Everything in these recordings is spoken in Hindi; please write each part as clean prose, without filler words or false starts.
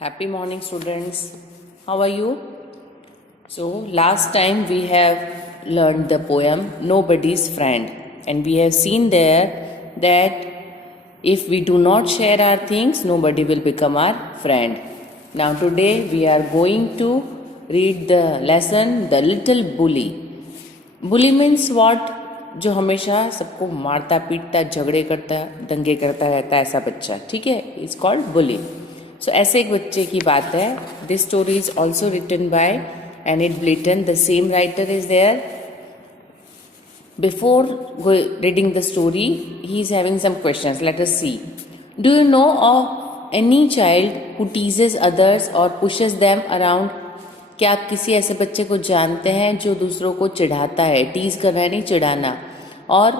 Happy morning, students. How are you? So, last time we have learned the poem Nobody's Friend, and we have seen there that if we do not share our things, nobody will become our friend. Now, today we are going to read the lesson The Little Bully. Bully means what? जो हमेशा सबको मारता पीटता झगड़े करता दंगे करता रहता है ऐसा बच्चा, ठीक है, इट्स कॉल्ड बुली. सो ऐसे एक बच्चे की बात है. This story is also written by Enid Blyton. The same writer is there. Before reading the story, he is having some questions. Let us see. Do you know of any child who teases others or pushes them around? क्या आप किसी ऐसे बच्चे को जानते हैं जो दूसरों को चिढ़ाता है? टीज करना है, नहीं चिढ़ाना. और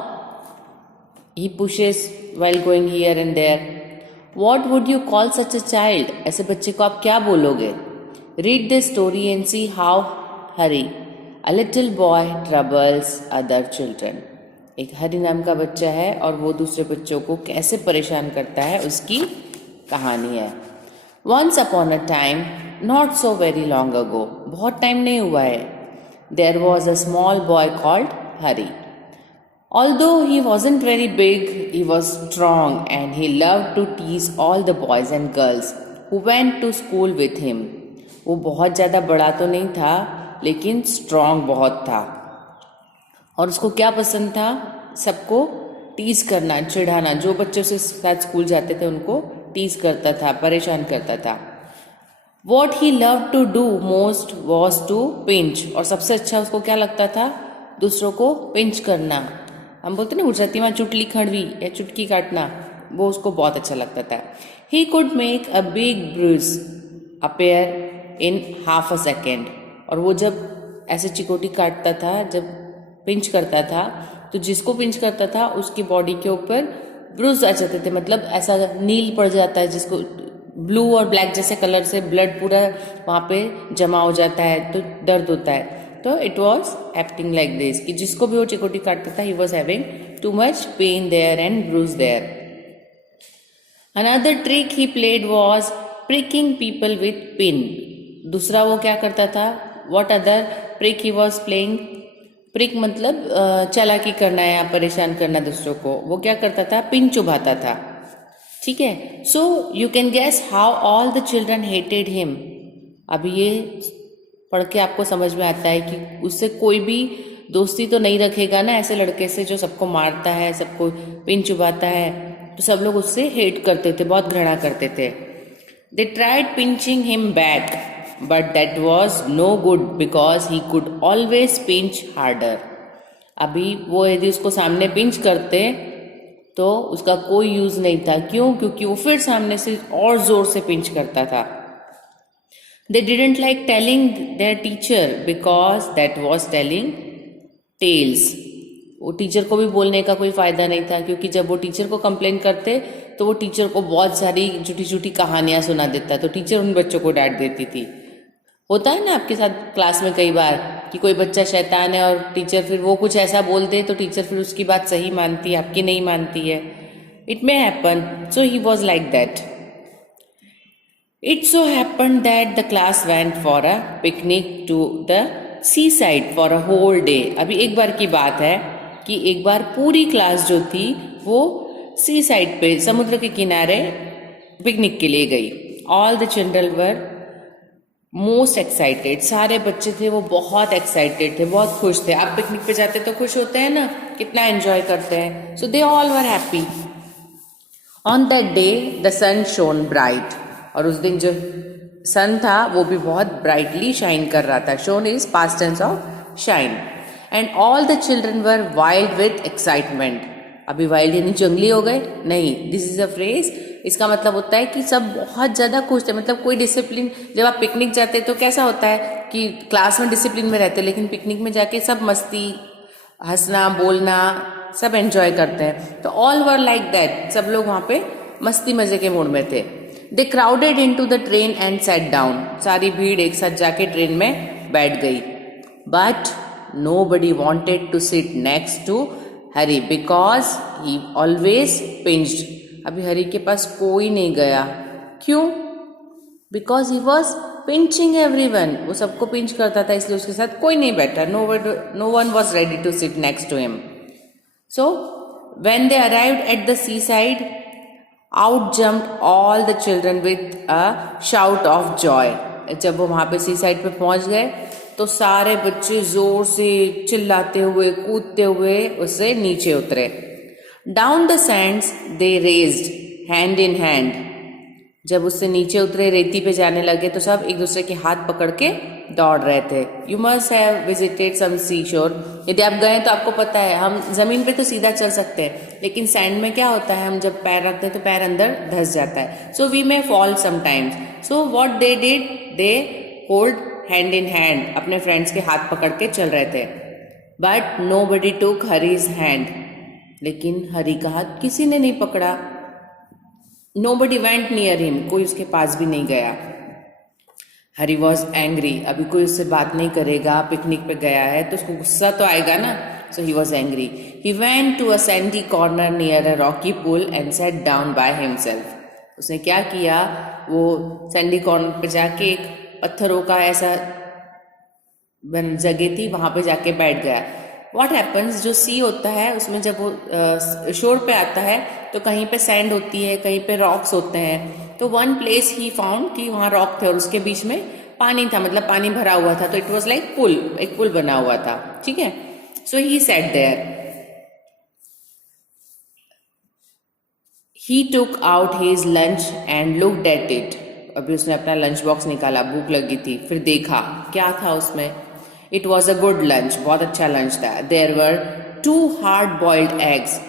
he pushes while going here and there. What would you call such a child? ऐसे बच्चे को आप क्या बोलोगे? Read the story and see how Hari, a little boy, troubles other children. एक हरी नाम का बच्चा है और वो दूसरे बच्चों को कैसे परेशान करता है उसकी कहानी है. Once upon a time, not so very long ago, बहुत टाइम नहीं हुआ है, there was a small boy called Hari. Although he wasn't very big, he was strong and he loved to tease all the boys and girls who went to school with him. वो बहुत ज़्यादा बड़ा तो नहीं था लेकिन स्ट्रॉन्ग बहुत था और उसको क्या पसंद था? सबको टीज करना, चिढ़ाना. जो बच्चों से साथ स्कूल जाते थे उनको टीज करता था, परेशान करता था. What he loved to do most was to pinch. और सबसे अच्छा उसको क्या लगता था? दूसरों को पिंच करना. हम बोलते ना गुजराती में चुटली खड़वी या चुटकी काटना, वो उसको बहुत अच्छा लगता था. He could make a big bruise appear in half a second. और वो जब ऐसे चिकोटी काटता था, जब पिंच करता था, तो जिसको पिंच करता था उसकी बॉडी के ऊपर ब्रूज आ जाते थे. मतलब ऐसा नील पड़ जाता है, जिसको ब्लू और ब्लैक जैसे कलर से ब्लड पूरा वहाँ पे जमा हो जाता है तो दर्द होता है. तो it was acting like this कि जिसको भी वो चिकोटी काटता था, he was having too much pain there and bruise there. Another trick he played was pricking people with pin. दूसरा वो क्या करता था? What other prick he was playing? Prick मतलब चालाकी करना या परेशान करना दूसरों को. वो क्या करता था? पिन चुभाता था. ठीक है. So you can guess how all the children hated him. अभी ये पढ़ के आपको समझ में आता है कि उससे कोई भी दोस्ती तो नहीं रखेगा ना ऐसे लड़के से जो सबको मारता है, सबको पिन चुभाता है. तो सब लोग उससे हेट करते थे, बहुत घृणा करते थे. They tried pinching him back but that was no good because he could always pinch harder. अभी वो यदि उसको सामने पिंच करते तो उसका कोई यूज नहीं था. क्यों? क्योंकि वो फिर सामने से और जोर से पिंच करता था. They didn't like telling their teacher because that was telling tales. वो टीचर को भी बोलने का कोई फायदा नहीं था क्योंकि जब वो टीचर को कंप्लेन करते तो वो टीचर को बहुत सारी झूठी झूठी कहानियां सुना देता. तो टीचर उन बच्चों को डांट देती थी. होता है ना आपके साथ क्लास में कई बार कि कोई बच्चा शैतान है और टीचर फिर वो कुछ ऐसा बोल दे तो टीचर फिर उसकी बात सही मानती है, आपकी नहीं मानती है. It may happen. So he was like that. It so happen that the class went for a picnic to the sea side for a whole day. अभी एक बार की बात है कि एक बार पूरी क्लास जो थी वो सी साइड पे, समुद्र के किनारे पिकनिक के लिए गई. All the children were most excited. सारे बच्चे थे वो बहुत एक्साइटेड थे, बहुत खुश थे. आप पिकनिक पे जाते तो खुश होते हैं ना, कितना एंजॉय करते हैं. So they all were happy. On that day the sun shone bright. और उस दिन जो सन था वो भी बहुत ब्राइटली शाइन कर रहा था. Shone is past tense of shine. And all the children were wild with excitement. अभी वाइल्ड यानी जंगली हो गए? नहीं, दिस इज अ फ्रेज. इसका मतलब होता है कि सब बहुत ज़्यादा खुश थे. मतलब कोई डिसिप्लिन, जब आप पिकनिक जाते तो कैसा होता है कि क्लास में डिसिप्लिन में रहते लेकिन पिकनिक में जाके सब मस्ती, हंसना, बोलना, सब एंजॉय करते हैं. तो ऑल वर लाइक दैट. सब लोग वहाँ पे मस्ती मजे के मूड में थे. They crowded into the train and sat down. सारी भीड़ एक साथ जाके ट्रेन में बैठ गई. But nobody wanted to sit next to Hari because he always pinched. अभी हरी के पास कोई नहीं गया. क्यों? Because he was pinching everyone, वो सबको पिंच करता था, इसलिए उसके साथ कोई नहीं बैठा, no one was ready to sit next to him. So, when they arrived at the seaside, out jumped all the children with a shout of joy. जब वो वहाँ पे सी साइड पे पहुँच गए तो सारे बच्चे जोर से चिल्लाते हुए कूदते हुए उससे नीचे उतरे. Down the sands they raced hand in hand. जब उससे नीचे उतरे रेती पे जाने लगे तो सब एक दूसरे के हाथ पकड़ के दौड़ रहे थे. यू मस्ट हैव विजिटेड सम सी शोर. यदि आप गए तो आपको पता है, हम जमीन पे तो सीधा चल सकते हैं, लेकिन सैंड में क्या होता है, हम जब पैर रखते हैं तो पैर अंदर धंस जाता है. So we may fall sometimes. So what they did, they hold hand in hand, अपने फ्रेंड्स के हाथ पकड़ के चल रहे थे. बट नो बडी टूक हरीज हैंड, लेकिन हरी का हाथ किसी ने नहीं पकड़ा. Nobody went near him, कोई उसके पास भी नहीं गया. हरी वॉज एंग्री, अभी कोई उससे बात नहीं करेगा, पिकनिक पे गया है तो उसको गुस्सा तो आएगा ना. So he was angry. He went to a sandy corner near a rocky pool and sat down by himself. उसने क्या किया, वो सैंडी कॉर्नर पे जाके एक पत्थरों का ऐसा जगह थी, वहां पे जाके बैठ गया. वॉट हैपन्स, जो सी होता है उसमें जब वो शोर पे आता है तो कहीं पे सैंड होती है, कहीं पे रॉक्स होते हैं. तो वन प्लेस ही फाउंड कि वहाँ रॉक थे और उसके बीच में पानी था, मतलब पानी भरा हुआ था. तो इट वॉज लाइक पुल, एक पुल बना हुआ था. ठीक है. So he sat there. He took out his lunch and looked at it. अभी उसने अपना लंच बॉक्स निकाला, भूख लगी थी, फिर देखा क्या था उसमें. It was a good lunch, बहुत अच्छा लंच था. There were 2 hard boiled eggs,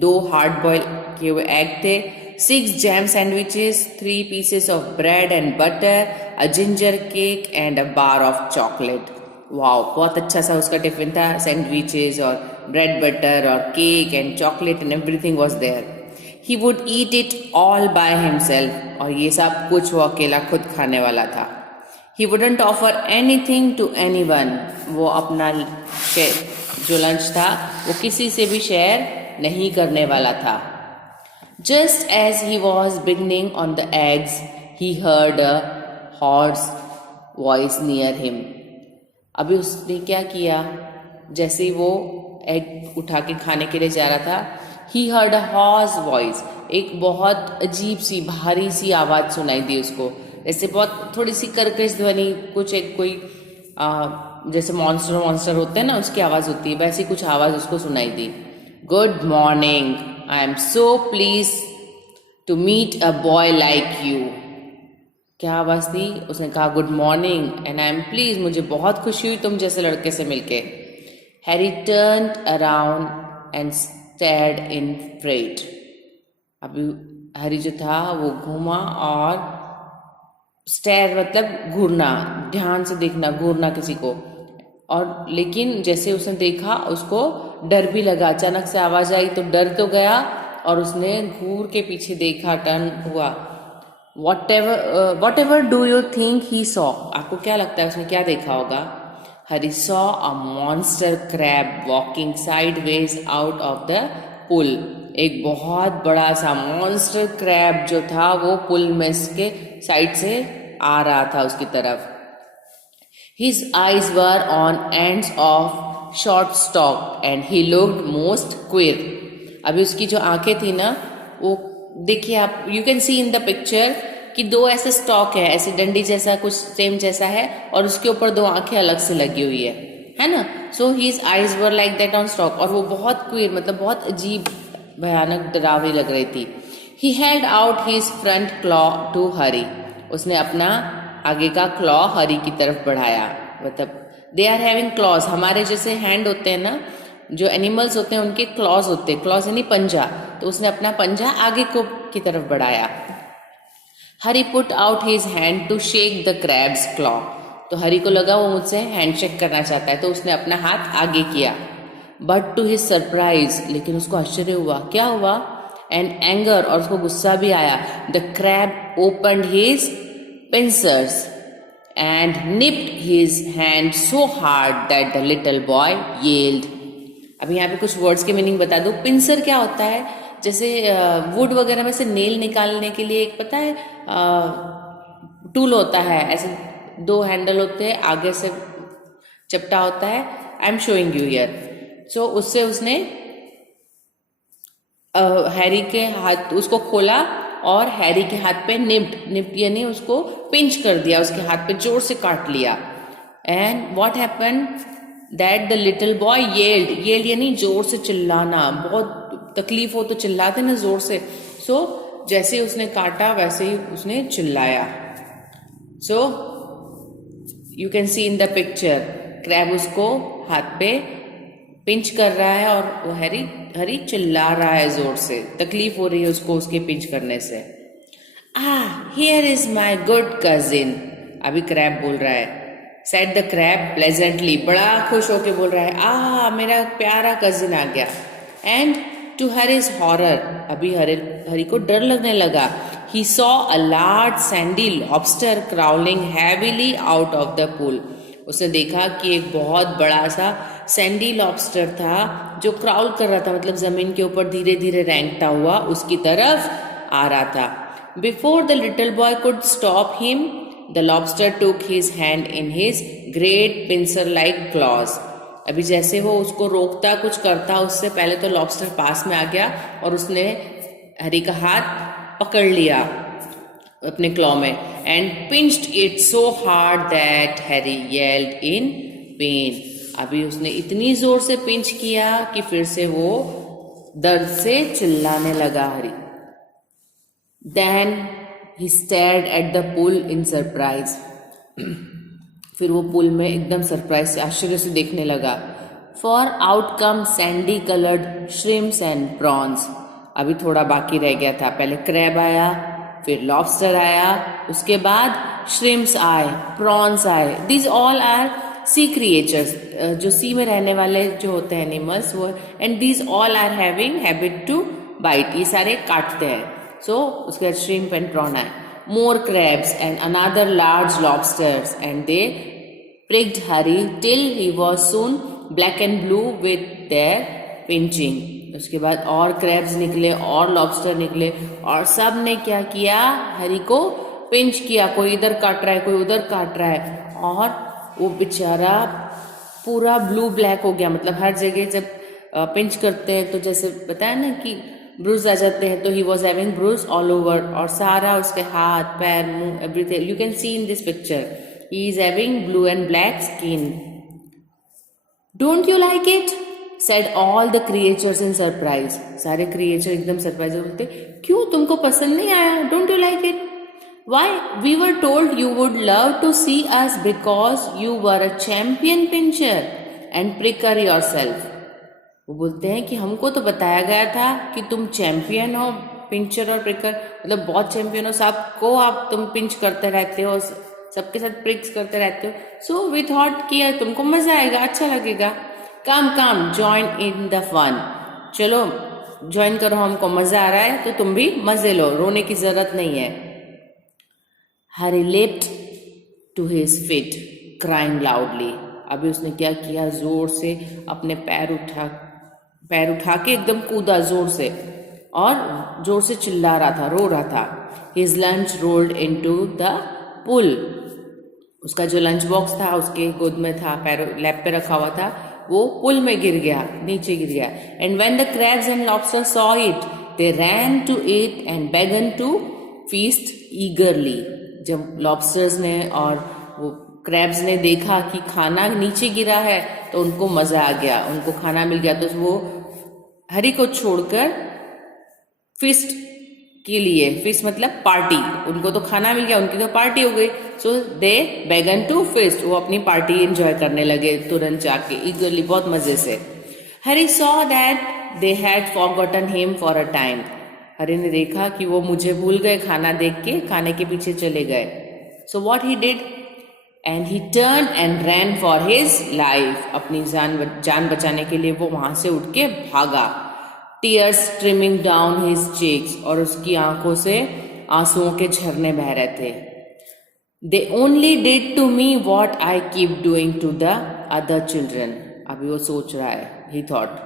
2 hard boil किए हुए एग थे. 6 jam sandwiches, 3 pieces of bread and butter, a ginger cake and a bar of chocolate. Wow, बहुत अच्छा सा उसका टिफिन था. सैंडविचेस और ब्रेड बटर और cake and chocolate and everything was there. He would eat it all by himself, और ये सब कुछ वो अकेला खुद खाने वाला था. He wouldn't offer anything to anyone. वो अपना जो लंच था वो किसी से भी शेयर नहीं करने वाला था. Just as he was beginning on the eggs, he heard a hoarse voice near him. अभी उसने क्या किया, जैसे ही वो एग उठा के खाने के लिए जा रहा था, he heard a hoarse voice. एक बहुत अजीब सी भारी सी आवाज़ सुनाई दी उसको, जैसे बहुत थोड़ी सी कर्कश ध्वनि, कुछ एक कोई जैसे मॉन्स्टर होते हैं ना, उसकी आवाज़ होती है, वैसी कुछ आवाज़ उसको सुनाई दी. Good morning, I am so pleased to meet a boy like you. क्या आवाज़ थी, उसने कहा good morning and I am pleased, मुझे बहुत खुशी हुई तुम जैसे लड़के से मिलके. Harry turned around and stared in fright. अभी हैरी जो था वो घूमा, और स्टेयर मतलब घूरना, ध्यान से देखना, घूरना किसी को. और लेकिन जैसे उसने देखा उसको डर भी लगा. अचानक से आवाज आई तो डर तो गया, और उसने घूर के पीछे देखा, टर्न हुआ. Whatever do you think he saw, आपको क्या लगता है उसने क्या देखा होगा. Harry saw a monster crab walking sideways out of the pool. एक बहुत बड़ा सा मॉन्स्टर क्रैब जो था वो पुल में के साइड से आ रहा था उसकी तरफ. His eyes were on ends of short stalk and he looked most queer. अभी उसकी जो आंखें थी ना, वो देखिए आप, you can see in the picture कि 2 ऐसे स्टॉक है, ऐसे डंडी जैसा कुछ सेम जैसा है, और उसके ऊपर 2 आंखें अलग से लगी हुई है ना. So his eyes were like that on stock, और वो बहुत क्वियर मतलब बहुत अजीब भयानक डरावनी लग रही थी. He held out his front claw to Harry. उसने अपना आगे का क्लॉ हरी की तरफ बढ़ाया. मतलब दे आर हैविंग क्लॉज, हमारे जैसे हैंड होते हैं ना, जो एनिमल्स होते हैं उनके क्लॉज होते हैं, क्लॉज यानी पंजा. तो उसने अपना पंजा आगे को की तरफ बढ़ाया. Harry put out his hand to shake the crab's claw. तो हरी को लगा वो मुझसे हैंडशेक करना चाहता है, तो उसने अपना हाथ आगे किया. बट टू हिज सरप्राइज, लेकिन उसको आश्चर्य हुआ. क्या हुआ? एंड एंगर, और उसको गुस्सा भी आया. The crab opened his pincers and nipped his hand so hard that the little boy yelled. अभी यहाँ पे कुछ वर्ड्स के मीनिंग बता दूँ. पिंसर क्या होता है, जैसे वुड वगैरह में से नेल निकालने के लिए एक पता है टूल होता है, ऐसे दो हैंडल होते हैं, आगे से चपटा होता है। I am showing you here. So उससे उसने हैरी के हाथ उसको खोला और हैरी के हाथ पे निप्ट यानी उसको पिंच कर दिया, उसके हाथ पे जोर से काट लिया। And what happened that the little boy yelled यानी जोर से चिल्लाना, बहुत तकलीफ हो तो चिल्लाते ना जोर से। सो जैसे ही उसने काटा वैसे ही उसने चिल्लाया। सो you can see in the picture, crab उसको हाथ पे पिंच कर रहा है और वो हैरी चिल्ला रहा है जोर से, तकलीफ हो रही है उसको उसके पिंच करने से। Here is my good cousin, अभी क्रैब बोल रहा है। सेड द क्रैब प्लेजेंटली, बड़ा खुश होके बोल रहा है, मेरा प्यारा कजिन आ गया। एंड टू हरीज हॉरर, अभी हरी को डर लगने लगा। He saw a large Sandy lobster crawling heavily out of the pool, उसने देखा कि एक बहुत बड़ा सा सैंडी लॉबस्टर था जो क्राउल कर रहा था, मतलब जमीन के ऊपर धीरे धीरे रेंगता हुआ उसकी तरफ आ रहा था। Before the little boy could stop him, the lobster took his hand in his great pincer like clause, अभी जैसे वो उसको रोकता कुछ करता उससे पहले तो लॉबस्टर पास में आ गया और उसने हैरी का हाथ पकड़ लिया अपने क्लॉ में। And pinched it so hard that Harry yelled in pain, अभी उसने इतनी जोर से पिंच किया कि फिर से वो दर्द से चिल्लाने लगा Harry. Then he stared at the pool in surprise, फिर वो पूल में एकदम सरप्राइज से आश्चर्य से देखने लगा। For out come Sandy coloured shrimps and prawns, अभी थोड़ा बाकी रह गया था, पहले क्रैब आया, फिर लॉबस्टर आया, उसके बाद श्रिम्स आए, प्रॉन्स आए। These all are sea creatures, जो सी में रहने वाले जो होते हैं एनिमल्स वो, and these all are having habit to bite, ये सारे काटते हैं। सो उसके बाद श्रिम्प एंड प्रॉन आए। More crabs and another large lobsters, and they pricked Harry till he was soon black and blue with their pinching. उसके बाद और क्रैब्स निकले और लॉबस्टर निकले और सब ने क्या किया, हैरी को पिंच किया, कोई इधर काट रहा है कोई उधर काट रहा है, और वो बेचारा पूरा ब्लू ब्लैक हो गया। मतलब हर जगह जब पिंच करते हैं तो जैसे बताया ना कि ब्रूज आ जाते हैं, तो he was having bruise all over, और सारा उसके हाथ पैर मुंह everything you can see in this picture, he is having blue and black skin. Don't you like it, said all the creatures in surprise, सारे क्रिएचर एकदम सरप्राइज बोलते, क्यों तुमको पसंद नहीं आया, don't you like it, why we were told you would love to see us because you were a champion puncture and prick yourself. वो बोलते हैं कि हमको तो बताया गया था कि तुम चैंपियन हो, पिंचर और प्रिकर, मतलब बहुत चैंपियन हो, सबको आप तुम पिंच करते रहते हो, सबके साथ प्रिक्स करते रहते हो। सो वी थॉट कि तुमको मजा आएगा, अच्छा लगेगा, come join in the fun, चलो ज्वाइन करो, हमको मजा आ रहा है तो तुम भी मजे लो, रोने की जरूरत नहीं है। Harry leaped to his feet crying loudly, अभी उसने क्या किया, जोर से अपने पैर उठा के एकदम कूदा जोर से, और जोर से चिल्ला रहा था, रो रहा था। His lunch rolled into the pool, उसका जो लंच बॉक्स था उसके गोद में था, लैप पे रखा हुआ था, वो पुल में गिर गया, नीचे गिर गया। And when the crabs and lobster saw it they ran to it and began to feast eagerly, जब लॉबस्टर्स ने और वो क्रैब्स ने देखा कि खाना नीचे गिरा है तो उनको मजा आ गया, उनको खाना मिल गया, तो वो हैरी को छोड़कर फीस्ट के लिए, फीस्ट मतलब पार्टी, उनको तो खाना मिल गया, उनकी तो पार्टी हो गई, सो दे बेगन टू फीस्ट, वो अपनी पार्टी एंजॉय करने लगे तुरंत जाके ईगरली, बहुत मजे से। Harry saw that they had forgotten him for a time, Harry ने देखा कि वो मुझे भूल गए, खाना देख के खाने के पीछे चले गए। So what he did, and he turn and ran for his life, अपनी जान बचाने के लिए वो वहां से उठ के भागा। Tears streaming down his cheeks, और उसकी आंखों से आंसुओं के झरने बह रहे थे। They only did to me what I keep doing to the other children, अभी वो सोच रहा है, ही थॉट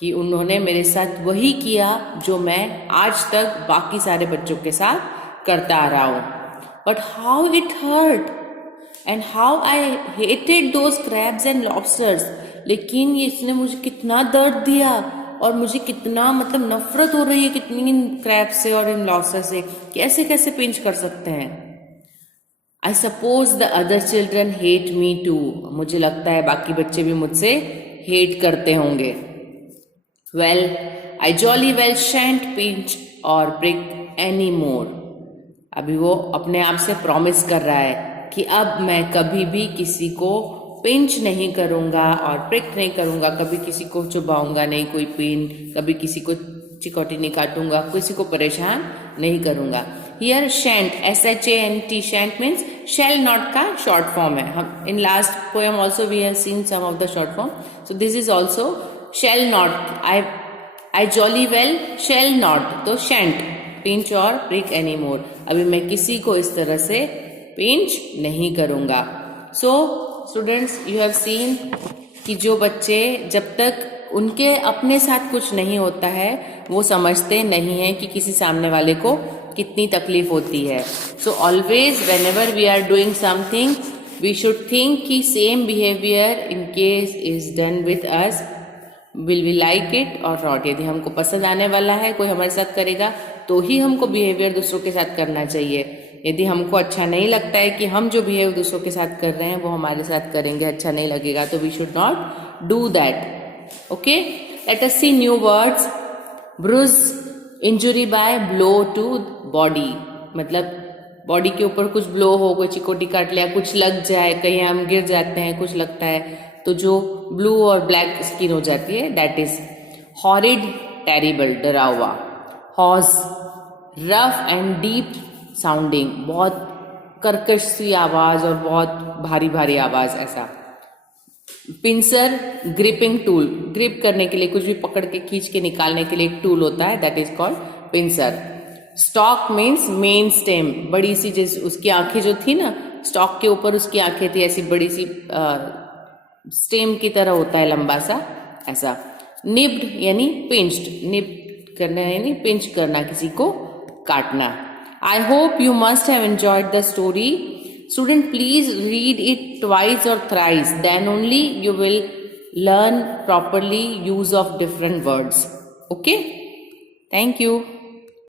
कि उन्होंने मेरे साथ वही किया जो मैं आज तक बाकी सारे बच्चों के साथ करता आ रहा हूं। but how it hurt and how I hated those crabs and lobsters. लेकिन ये इसने मुझे कितना दर्द दिया और मुझे कितना मतलब नफरत हो रही है कितनी इन क्रैब से और इन लॉबस्टर से. कैसे कैसे पिंच कर सकते हैं. I suppose the other children hate me too. मुझे लगता है बाकी बच्चे भी मुझसे हेट करते होंगे. Well, I jolly well shan't pinch or prick anymore. अभी वो अपने आप से प्रॉमिस कर रहा है कि अब मैं कभी भी किसी को पिंच नहीं करूंगा और प्रिक नहीं करूंगा, कभी किसी को चुभाऊंगा नहीं कोई पिन, कभी किसी को चिकोटी नहीं काटूंगा, किसी को परेशान नहीं करूंगा. Here shan't SHANT shan't means shall not का शॉर्ट फॉर्म है. हम in last poem also we have seen some of the short form. So this is also shall not. I jolly well shall not, तो शेंट पिंच और प्रिक एनी मोर. अभी मैं किसी को इस तरह से पिंच नहीं करूंगा. So students, you have seen कि जो बच्चे जब तक उनके अपने साथ कुछ नहीं होता है वो समझते नहीं हैं कि किसी सामने वाले को कितनी तकलीफ होती है. So always whenever we are doing something we should think कि same behaviour in case is done with us, will we like it और नॉट. यदि हमको पसंद आने वाला है, कोई हमारे साथ करेगा तो ही हमको बिहेवियर दूसरों के साथ करना चाहिए. यदि हमको अच्छा नहीं लगता है कि हम जो बिहेव दूसरों के साथ कर रहे हैं वो हमारे साथ करेंगे, अच्छा नहीं लगेगा, तो we should not do that. Okay, let us see new words. Bruise, injury by blow to body, मतलब बॉडी के ऊपर कुछ ब्लो हो, कोई चिकोटी काट लिया, कुछ लग जाए, कहीं हम गिर जाते हैं, कुछ लगता है तो जो ब्लू और ब्लैक स्किन हो जाती है, दैट इज हॉरिड, टेरिबल, डरा हुआ. Hoarse, rough and deep sounding, बहुत कर्कश सी आवाज और बहुत भारी भारी आवाज ऐसा. पिंसर, ग्रिपिंग टूल, ग्रिप करने के लिए, कुछ भी पकड़ के खींच के निकालने के लिए एक टूल होता है, that is called pincer. Stock means main stem, बड़ी सी, जैसे उसकी आंखें जो थी ना, स्टॉक के ऊपर उसकी आंखें थी, ऐसी बड़ी सी स्टेम की तरह होता है, लंबा सा ऐसा. निब्ड यानी पिंच्ड, निब करना यानी पिंच करना, किसी को काटना. I hope you must have enjoyed the story. Student, please read it twice or thrice. Then only you will learn properly use of different words. Okay? Thank you.